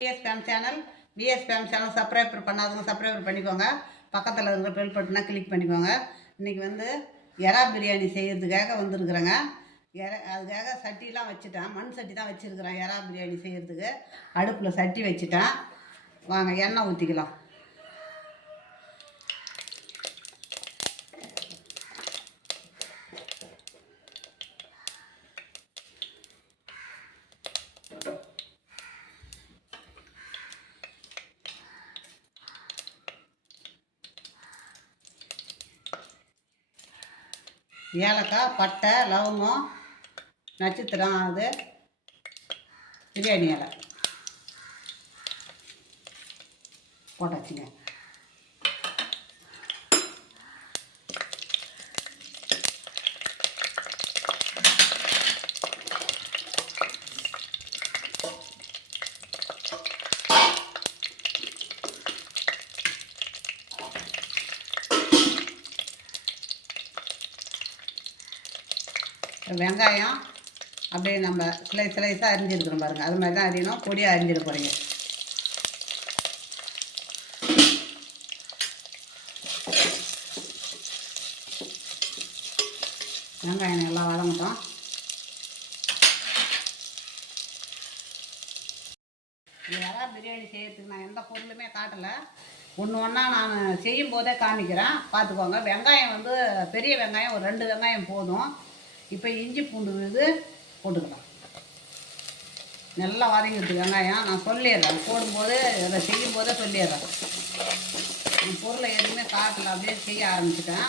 Vs fame channel subscriber பண்ணாதவங்க subscriber பண்ணிக்கோங்க. பக்கத்தில் இருக்கிற பெல் பட்டனை கிளிக் பண்ணிக்கோங்க. இன்றைக்கி வந்து எறா பிரியாணி செய்கிறதுக்காக வந்துருக்குறேங்க. அதுக்காக சட்டிலாம் வச்சுட்டேன். மண் சட்டி தான் வச்சுருக்கிறேன். எறா பிரியாணி செய்கிறதுக்கு அடுப்பில் சட்டி வச்சுட்டேன். வாங்க எண்ணெய் ஊற்றிக்கலாம். ஏலக்காய், பட்டை, லவங்கம், நட்சத்திரம், அது பிரியாணி இலை போட்டாச்சுங்க. வெங்காயம் அப்படியே நம்ம ஸ்லைஸாக அரிஞ்சிருக்கிறோம் பாருங்கள். அது மாதிரி தான் அரியணும். பொடியாக அரிஞ்சிட போகிறீங்க. வெங்காயம் நல்லா வதங்கட்டும். யாராவது பிரியாணி செய்யறதுக்கு நான் எந்த பொருளுமே காட்டலை. ஒன்று ஒன்றா நான் செய்யும் போதே காமிக்கிறேன், பார்த்துக்கோங்க. வெங்காயம் வந்து பெரிய வெங்காயம் ஒரு 2 வெங்காயம் போதும். இப்போ இஞ்சி பூண்டு இது போட்டுக்கலாம். நல்லா வதங்கிட்டு வெங்காயம் நான் சொல்லிடுறேன். போடும்போது அதை செய்யும் போதே சொல்லிடுறேன். பொருளை எதுவுமே காட்டல, அப்படியே செய்ய ஆரம்பிச்சிட்டேன்.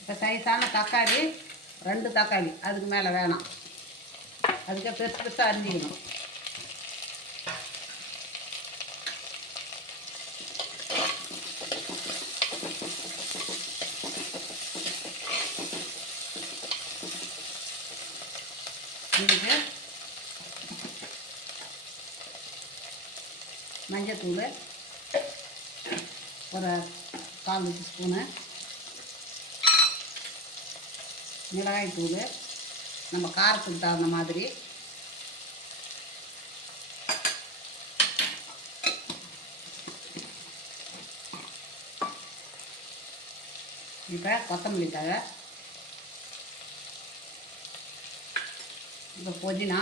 இப்போ சைஸான தக்காளி 2 தக்காளி, அதுக்கு மேலே வேணாம். அதுக்கே பெருசு பெருசாக அரிஞ்சிக்கணும். இதுக்கு மஞ்சத்தூள் ஒரு 1/4 ஸ்பூனு, மிளகாய்த்தூள் நம்ம காரத்துக்கு தகுந்த மாதிரி, இப்போ கொத்தமல்லி தழை, இப்போ புதினா,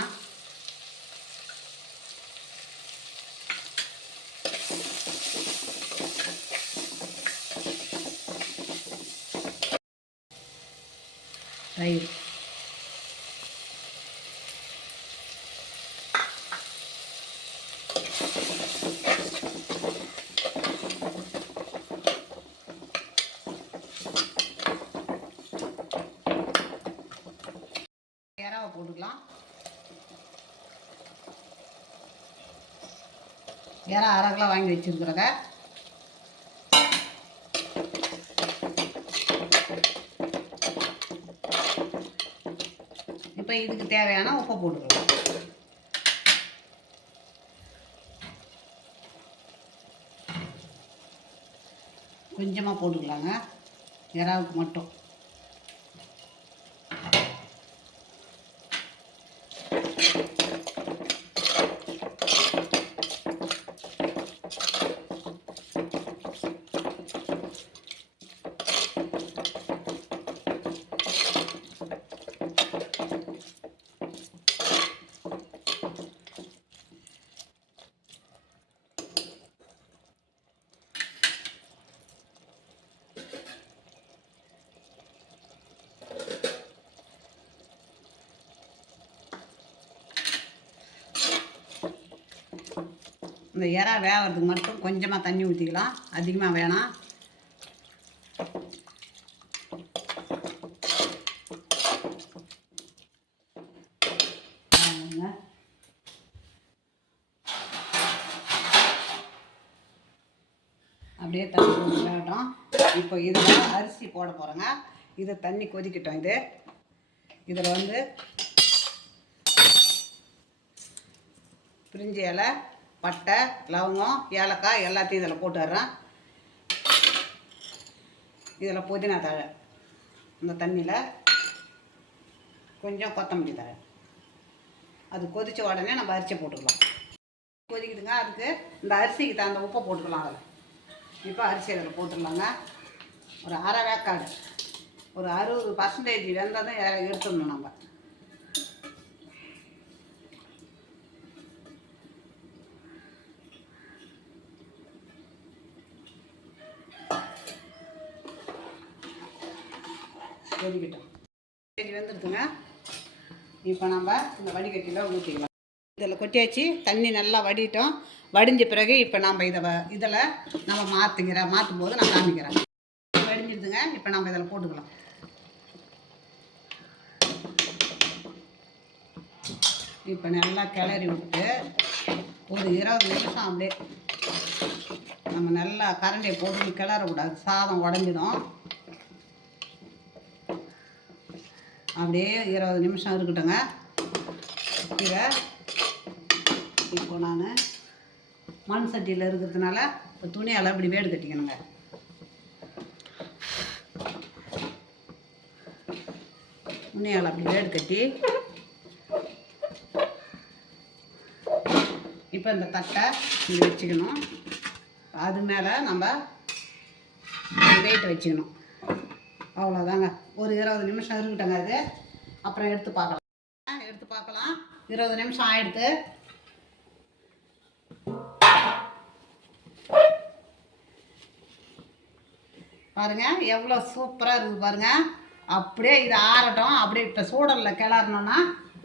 தயிர், எறாவை போட்டுக்கலாம். எறா 1/2 கிலோ வாங்கி வச்சுருக்குறேங்க. இப்போ இதுக்கு தேவையான உப்பை போட்டுக்கலாம். கொஞ்சமாக போட்டுக்கலாங்க, எறாவுக்கு மட்டும். இந்த எறா வேகிறதுக்கு மட்டும் கொஞ்சமாக தண்ணி ஊற்றிக்கலாம், அதிகமாக வேணாம். அப்படியே தண்ணி ஊற்றி வேகட்டும். இப்போ இதில் அரிசி போட போகிறேங்க. இதை தண்ணி கொதிக்கட்டும். இதில் வந்து பிரிஞ்சி இலை, பட்டை, லவங்கம், ஏலக்காய் எல்லாத்தையும் இதில் போட்டுடுறேன். இதில் புதினா தழை இந்த தண்ணியில் கொஞ்சம் கொத்தமல்லி தழை. அது கொதித்த உடனே நம்ம அரிசி போட்டுக்கலாம். கொதிக்குதுங்க, அதுக்கு இந்த அரிசிக்கு தகுந்த உப்பை போட்டுக்கலாம். அதில் இப்போ அரிசி அதில் போட்டுடலாங்க. ஒரு அரை வேக்காடு, ஒரு 60% வெந்ததும் எடுத்துடணும் நம்ம. கொதிக்கிட்டோம், வெந்துடுதுங்க. இப்போ நம்ம இந்த வடிகட்டியில் ஊற்றிக்கலாம். இதில் கொட்டியாச்சு, தண்ணி நல்லா வடிட்டோம். வடிஞ்ச பிறகு இப்போ நம்ம இதில் நம்ம மாற்றும் போது நான் காமிக்கிறேன். வடிஞ்சிடுதுங்க. இப்போ நம்ம இதில் போட்டுக்கலாம். இப்போ நல்லா கிளறி விட்டு ஒரு 20 நிமிஷம் அப்படியே நம்ம நல்லா கரண்டியை போட்டு கிளறக்கூடாது, சாதம் உடஞ்சிடும். அப்படியே 20 நிமிஷம் இருக்கட்டுங்க. இதை இப்போ நான் மண் சட்டியில் இருக்கிறதுனால இப்போ துணியால் இப்படி வேடு கட்டிக்கணுங்க. துணியால் அப்படி வேடு கட்டி இப்போ இந்த தட்டை இப்படி வச்சுக்கணும். அது மேலே நம்ம வெயிட் வச்சுக்கணும். அவ்வளோதாங்க. ஒரு 20 நிமிஷம் இருக்கட்டங்க. அது அப்புறம் எடுத்து பார்க்கலாம். 20 நிமிஷம் ஆகிடுது. பாருங்கள் எவ்வளோ சூப்பராக இருக்குது பாருங்கள். அப்படியே இது ஆறட்டும். அப்படியே இப்போ சூடலில் கிளறணுன்னா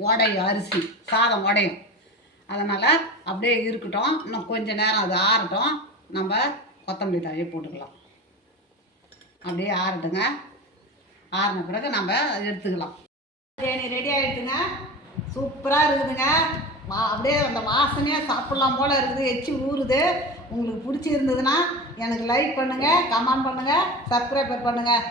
உடையும், அரிசி சாதம் உடையும். அதனால் அப்படியே இருக்கட்டும். இன்னும் கொஞ்சம் நேரம் அது ஆறட்டும். நம்ம கொத்தமல்லி தழையை போட்டுக்கலாம். அப்படியே ஆறட்டுங்க. ஆறின பிறகு நம்ம எடுத்துக்கலாம். பிரியாணி ரெடி ஆகிடுதுங்க. சூப்பராக இருக்குதுங்க. அப்படியே அந்த வாசனையாக சாப்பிட்லாம் போல் இருக்குது, எச்சி ஊறுது. உங்களுக்கு பிடிச்சிருந்ததுன்னா எனக்கு லைக் பண்ணுங்கள், கமெண்ட் பண்ணுங்கள், சப்ஸ்கிரைப் பண்ணுங்கள்.